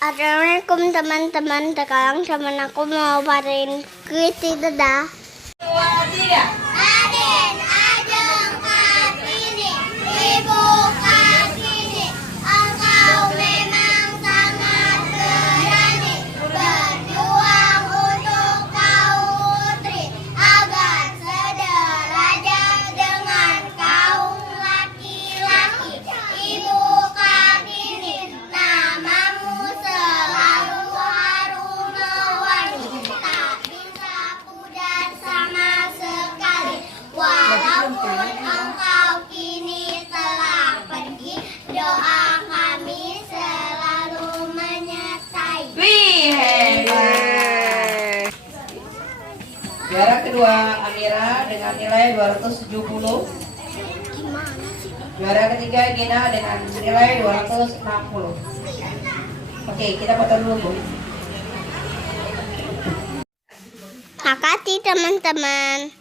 Assalamualaikum teman-teman. Sekarang teman aku mau parin kritik dadah. Aden, ajeng Kartini, Ibu Kartini, engkau memang sangat berani berjuang untuk kaum putri agar sederajat dengan kaum laki-laki. Ibu Kartini, namamu selalu harum mewangi, tak bisa pudar sama sekali. Walaupun engkau kini telah pergi, doa kami selalu menyertai. Wih, hebat. Juara kedua Amira dengan nilai 270. Juara ketiga Gina dengan nilai 260. Oke, kita foto dulu, Bu. Makasih teman-teman.